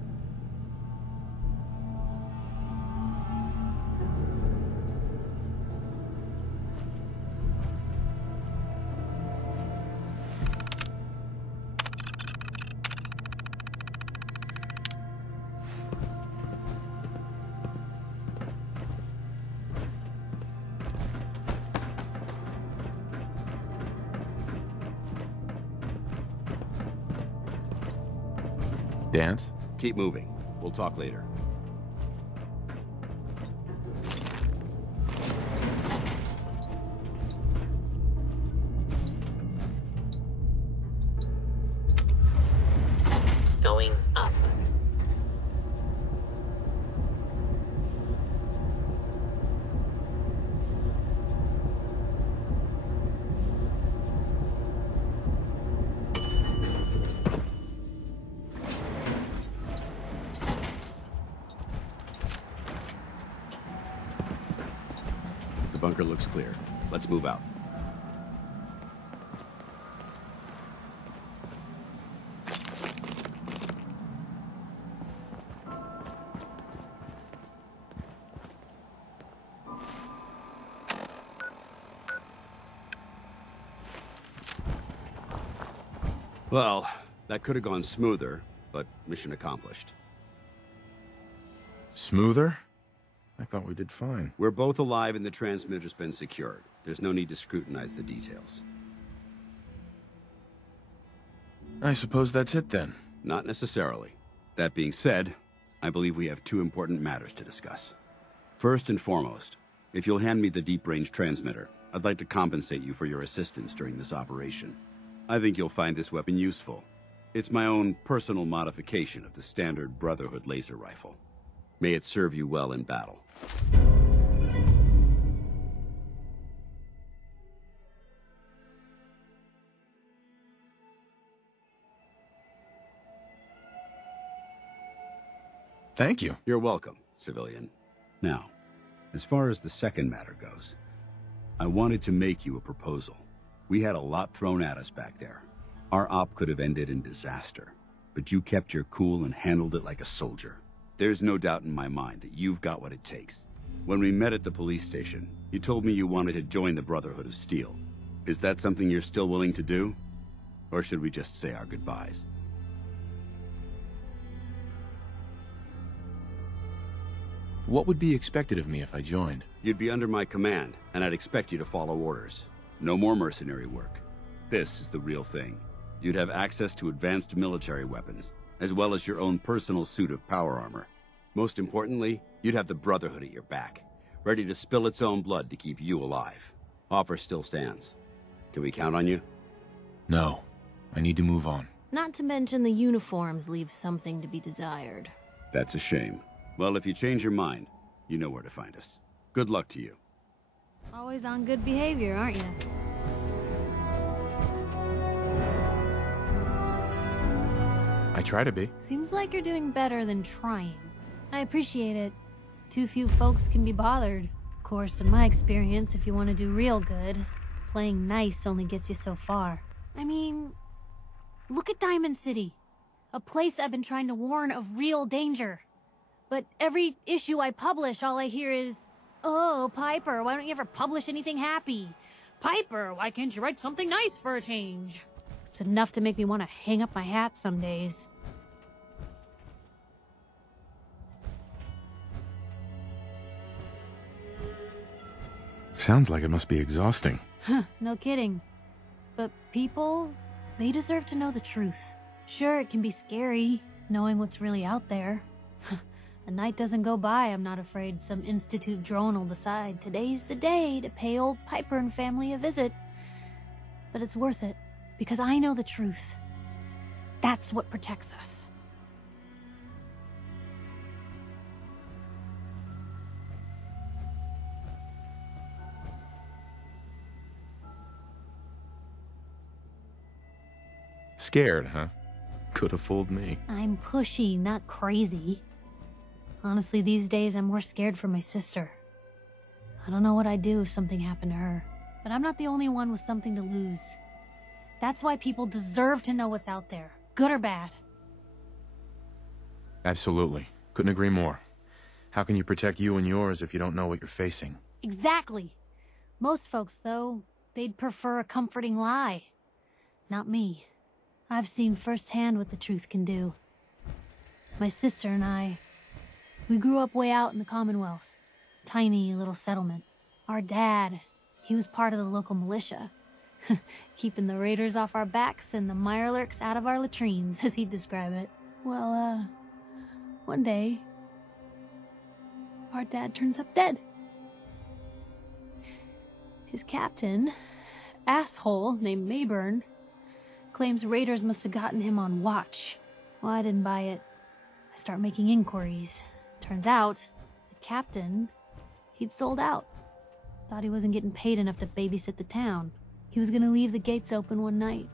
Dance? Keep moving. We'll talk later. Going up. The bunker looks clear. Let's move out. Well, that could have gone smoother, but mission accomplished. Smoother? I thought we did fine. We're both alive and the transmitter's been secured. There's no need to scrutinize the details. I suppose that's it then. Not necessarily. That being said, I believe we have two important matters to discuss. First and foremost, if you'll hand me the deep-range transmitter, I'd like to compensate you for your assistance during this operation. I think you'll find this weapon useful. It's my own personal modification of the standard Brotherhood laser rifle. May it serve you well in battle. Thank you. You're welcome, civilian. Now, as far as the second matter goes, I wanted to make you a proposal. We had a lot thrown at us back there. Our op could have ended in disaster, but you kept your cool and handled it like a soldier. There's no doubt in my mind that you've got what it takes. When we met at the police station, you told me you wanted to join the Brotherhood of Steel. Is that something you're still willing to do? Or should we just say our goodbyes? What would be expected of me if I joined? You'd be under my command, and I'd expect you to follow orders. No more mercenary work. This is the real thing. You'd have access to advanced military weapons, as well as your own personal suit of power armor. Most importantly, you'd have the Brotherhood at your back, ready to spill its own blood to keep you alive. Offer still stands. Can we count on you? No. I need to move on. Not to mention the uniforms leave something to be desired. That's a shame. Well, if you change your mind, you know where to find us. Good luck to you. Always on good behavior, aren't you? I try to be. Seems like you're doing better than trying. I appreciate it. Too few folks can be bothered. course, in my experience, if you want to do real good, playing nice only gets you so far. I mean, look at Diamond City. A place I've been trying to warn of real danger. But every issue I publish, all I hear is, "Oh, Piper, why don't you ever publish anything happy? Piper, why can't you write something nice for a change?" It's enough to make me want to hang up my hat some days. Sounds like it must be exhausting. Huh, no kidding. But people, they deserve to know the truth. Sure, it can be scary, knowing what's really out there. A night doesn't go by I'm not afraid some Institute drone will decide today's the day to pay old Piper and family a visit. But it's worth it, because I know the truth. That's what protects us. Scared, huh? Could have fooled me. I'm pushy, not crazy. Honestly, these days I'm more scared for my sister. I don't know what I'd do if something happened to her. But I'm not the only one with something to lose. That's why people deserve to know what's out there, good or bad. Absolutely. Couldn't agree more. How can you protect you and yours if you don't know what you're facing? Exactly. Most folks, though, they'd prefer a comforting lie. Not me. I've seen firsthand what the truth can do. My sister and I, we grew up way out in the Commonwealth. Tiny little settlement. Our dad, he was part of the local militia. Keeping the raiders off our backs and the mirelurks out of our latrines, as he'd describe it. Well, one day, our dad turns up dead. His captain, asshole named Mayburn, claims raiders must have gotten him on watch. Well, I didn't buy it. I start making inquiries. Turns out, the captain, he'd sold out. Thought he wasn't getting paid enough to babysit the town. He was gonna leave the gates open one night.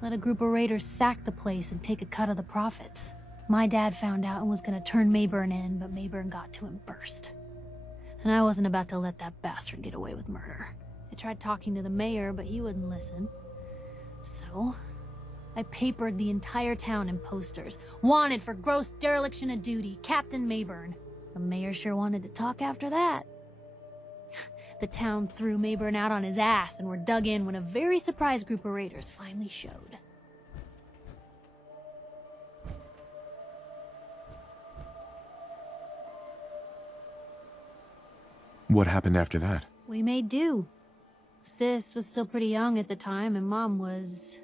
Let a group of raiders sack the place and take a cut of the profits. My dad found out and was gonna turn Mayburn in, but Mayburn got to him first. And I wasn't about to let that bastard get away with murder. I tried talking to the mayor, but he wouldn't listen. So, I papered the entire town in posters. Wanted for gross dereliction of duty, Captain Mayburn. The mayor sure wanted to talk after that. The town threw Mayburn out on his ass and were dug in when a very surprised group of raiders finally showed. What happened after that? We made do. Sis was still pretty young at the time, and Mom was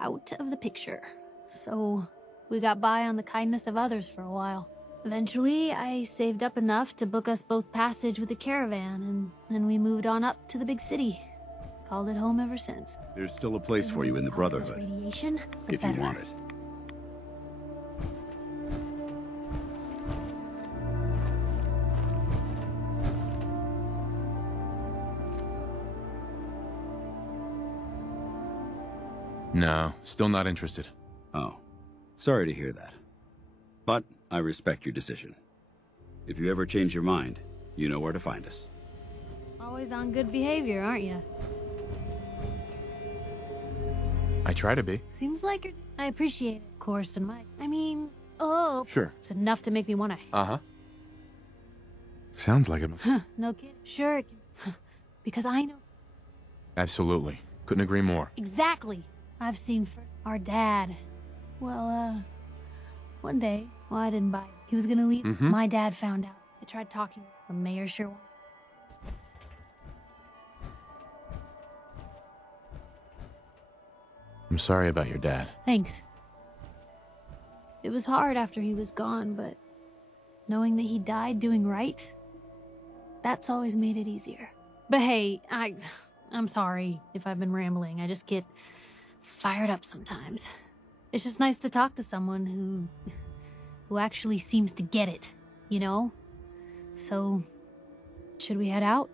out of the picture. So we got by on the kindness of others for a while. Eventually, I saved up enough to book us both passage with a caravan, and then we moved on up to the big city. Called it home ever since. There's still a place for you in the Brotherhood, Radiation, the if you better. want it. No, still not interested. Oh, sorry to hear that. But I respect your decision. If you ever change your mind, you know where to find us. Always on good behavior, aren't you? I try to be. Seems like you're... I appreciate it, of course, and I mean, oh... Sure. It's enough to make me want to... Uh-huh. Sounds like it. Huh, no kidding. Sure it can... Because I know... Absolutely. Couldn't agree more. Exactly. I've seen our dad. Well, one day, well, I didn't buy it. He was gonna leave. My dad found out. I tried talking. The mayor sure wanted. I'm sorry about your dad. Thanks. It was hard after he was gone, but knowing that he died doing right, that's always made it easier. But hey, I'm sorry if I've been rambling. I just get fired up sometimes. It's just nice to talk to someone who actually seems to get it, you know? So, should we head out?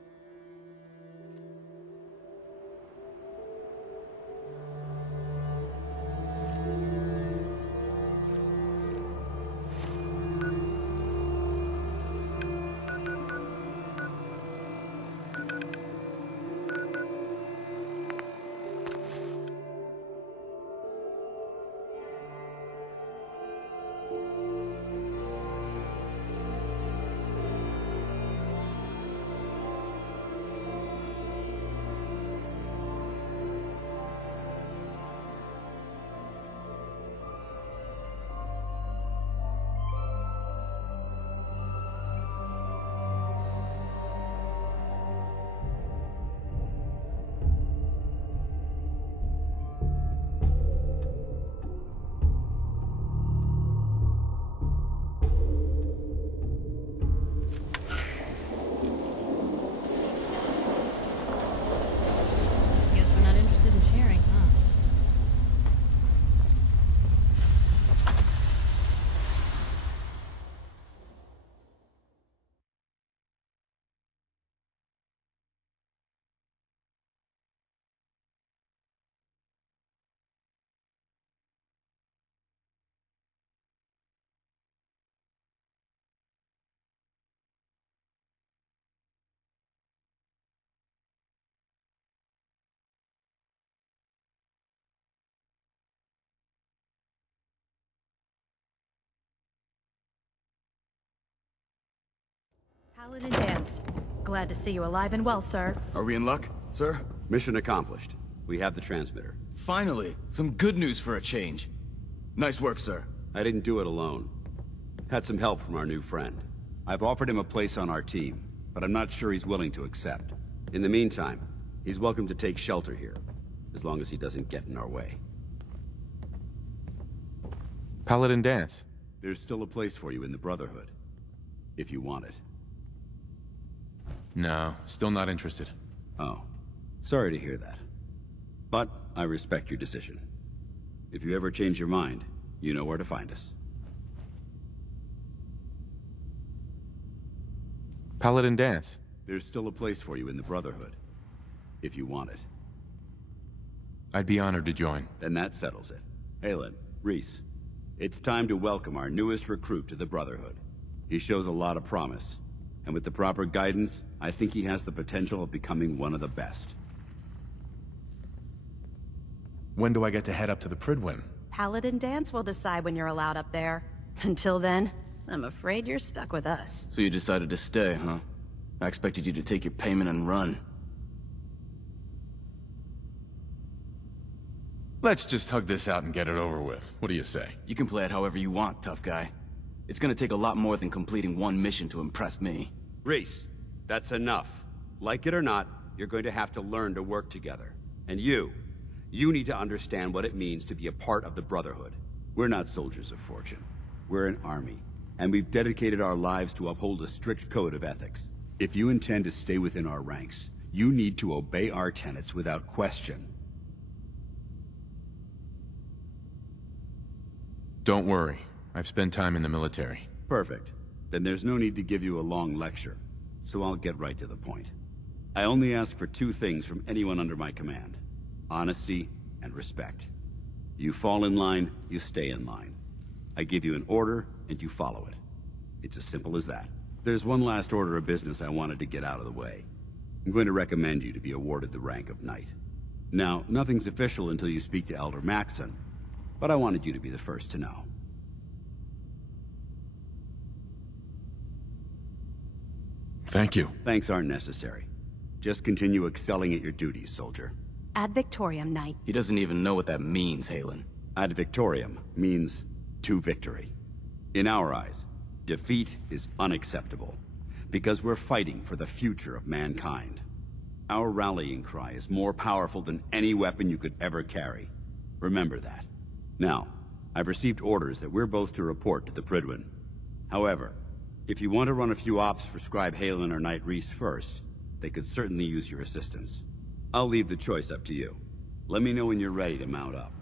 Paladin Dance. Glad to see you alive and well, sir. Are we in luck, sir? Mission accomplished. We have the transmitter. Finally, some good news for a change. Nice work, sir. I didn't do it alone. Had some help from our new friend. I've offered him a place on our team, but I'm not sure he's willing to accept. In the meantime, he's welcome to take shelter here, as long as he doesn't get in our way. Paladin Dance. There's still a place for you in the Brotherhood, if you want it. No, still not interested. Oh, sorry to hear that. But I respect your decision. If you ever change your mind, you know where to find us. Paladin Dance. There's still a place for you in the Brotherhood, if you want it. I'd be honored to join. Then that settles it. Halen, Reese, it's time to welcome our newest recruit to the Brotherhood. He shows a lot of promise, and with the proper guidance, I think he has the potential of becoming one of the best. When do I get to head up to the Pridwin? Paladin Dance will decide when you're allowed up there. Until then, I'm afraid you're stuck with us. So you decided to stay, huh? I expected you to take your payment and run. Let's just hug this out and get it over with. What do you say? You can play it however you want, tough guy. It's gonna take a lot more than completing one mission to impress me. Reese, that's enough. Like it or not, you're going to have to learn to work together. And you need to understand what it means to be a part of the Brotherhood. We're not soldiers of fortune. We're an army, and we've dedicated our lives to uphold a strict code of ethics. If you intend to stay within our ranks, you need to obey our tenets without question. Don't worry. I've spent time in the military. Perfect. Then there's no need to give you a long lecture, so I'll get right to the point. I only ask for two things from anyone under my command: honesty and respect. You fall in line, you stay in line. I give you an order, and you follow it. It's as simple as that. There's one last order of business I wanted to get out of the way. I'm going to recommend you to be awarded the rank of Knight. Now, nothing's official until you speak to Elder Maxson, but I wanted you to be the first to know. Thank you. Thanks aren't necessary. Just continue excelling at your duties, soldier. Ad Victoriam, Knight. He doesn't even know what that means, Halen. Ad Victoriam means to victory. In our eyes, defeat is unacceptable, because we're fighting for the future of mankind. Our rallying cry is more powerful than any weapon you could ever carry. Remember that. Now, I've received orders that we're both to report to the Pridwin. However, if you want to run a few ops for Scribe Halen or Knight Reese first, they could certainly use your assistance. I'll leave the choice up to you. Let me know when you're ready to mount up.